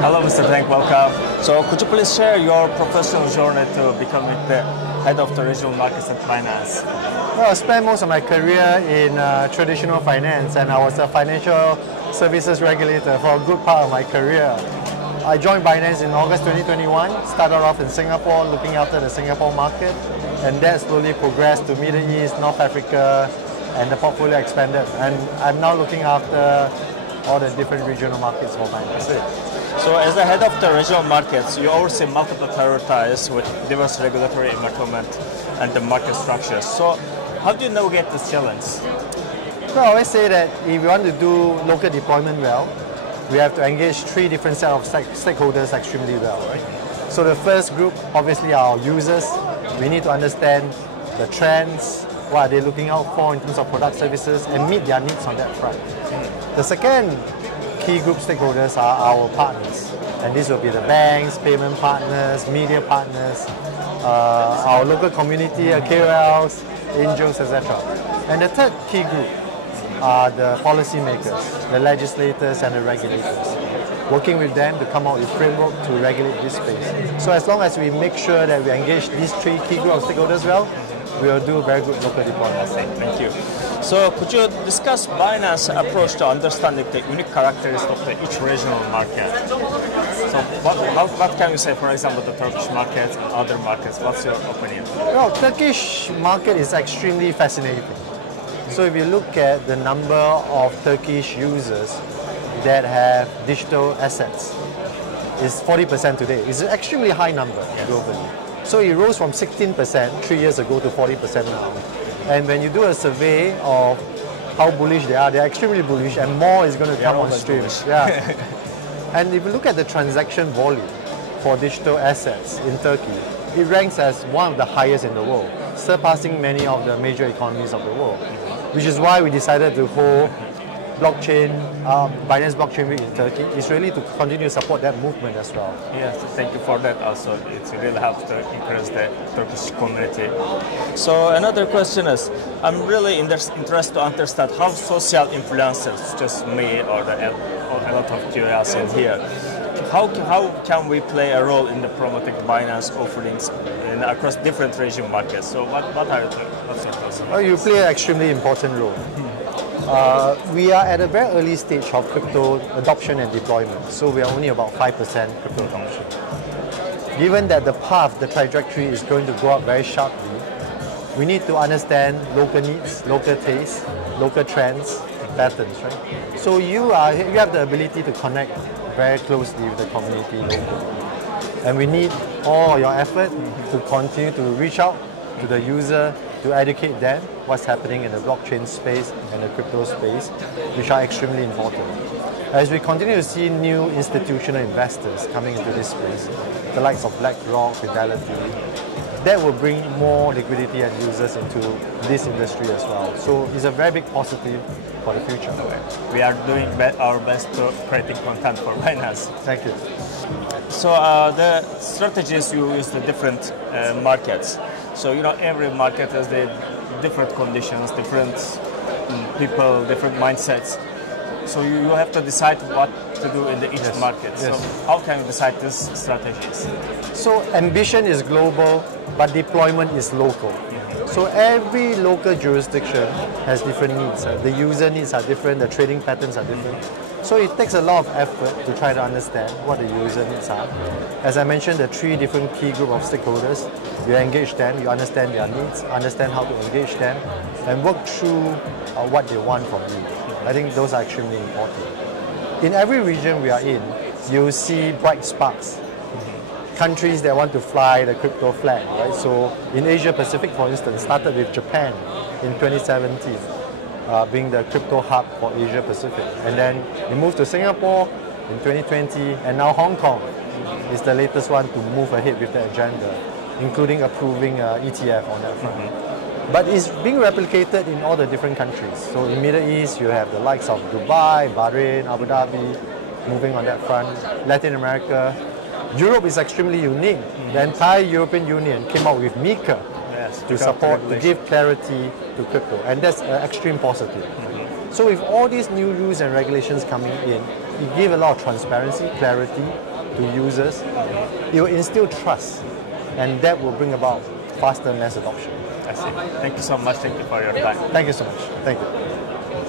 Hello, Mr. Teng, welcome. So could you please share your professional journey to becoming the head of the regional markets at Binance? Well, I spent most of my career in traditional finance, and I was a financial services regulator for a good part of my career. I joined Binance in August 2021, started off in Singapore looking after the Singapore market, and that slowly progressed to Middle East, North Africa, and the portfolio expanded. And I'm now looking after all the different regional markets for Binance. So as the head of the regional markets, you oversee multiple territories with diverse regulatory environment and the market structures. So how do you navigate this challenge? So I always say that if you want to do local deployment well, we have to engage three different set of stakeholders extremely well. Right? So the first group, obviously, are our users. We need to understand the trends, what are they looking out for in terms of product services, and meet their needs on that front. The second key group stakeholders are our partners, and these will be the banks, payment partners, media partners, our local community, KOLs, angels, etc. And the third key group are the policymakers, the legislators and the regulators, working with them to come out with a framework to regulate this space. So as long as we make sure that we engage these three key group of stakeholders well, we will do very good local deployment. Thank you. So could you discuss Binance's approach to understanding the unique characteristics of each regional market? So what can you say, for example, the Turkish market and other markets? What's your opinion? Well, Turkish market is extremely fascinating. So if you look at the number of Turkish users that have digital assets, it's 40% today. It's an extremely high number globally. So it rose from 16% 3 years ago to 40% now. And when you do a survey of how bullish they are, they're extremely bullish, and more is going to come on stream. Yeah. And if you look at the transaction volume for digital assets in Turkey, it ranks as one of the highest in the world, surpassing many of the major economies of the world. Which is why we decided to hold blockchain, Binance Blockchain Week in Turkey. Is really to continue to support that movement as well. Yes, thank you for that also. It really helps to encourage the Turkish community. So another question is, I'm really interested to understand how social influencers, just me or a lot of QAs in here, how can we play a role in the promoting Binance offerings across different regional markets? So what's your thoughts? Well, you play an extremely important role. We are at a very early stage of crypto adoption and deployment, so we are only about 5% crypto adoption. Given that the path, the trajectory is going to go up very sharply, we need to understand local needs, local tastes, local trends, patterns, right? So you have the ability to connect very closely with the community locally. And we need all your effort to continue to reach out to the user, to educate them what's happening in the blockchain space and the crypto space, which are extremely important. As we continue to see new institutional investors coming into this space, the likes of BlackRock, Fidelity, that will bring more liquidity and users into this industry as well. So it's a very big positive for the future. We are doing our best to creating content for Binance. Thank you. So the strategies you use the different markets. So every market has the different conditions, different people, different mindsets. So you have to decide what to do in each market. Yes. So how can you decide these strategies? So ambition is global, but deployment is local. So every local jurisdiction has different needs. The user needs are different, the trading patterns are different. So it takes a lot of effort to try to understand what the user needs are. As I mentioned, the three different key group of stakeholders, you engage them, you understand their needs, understand how to engage them, and work through what they want from you. I think those are extremely important. In every region we are in, you see bright sparks. Countries that want to fly the crypto flag, right? So in Asia Pacific, for instance, started with Japan in 2017. Being the crypto hub for Asia Pacific. And then we moved to Singapore in 2020, and now Hong Kong is the latest one to move ahead with the agenda, including approving ETF on that front. But it's being replicated in all the different countries. So in Middle East, you have the likes of Dubai, Bahrain, Abu Dhabi, moving on that front. Latin America. Europe is extremely unique. The entire European Union came out with MiCA to support, to give clarity to crypto, and that's extreme positive. So with all these new rules and regulations coming in, it gives a lot of transparency, clarity, to users, it will instill trust, and that will bring about faster mass adoption. I see. Thank you so much. Thank you for your time. Thank you so much. Thank you.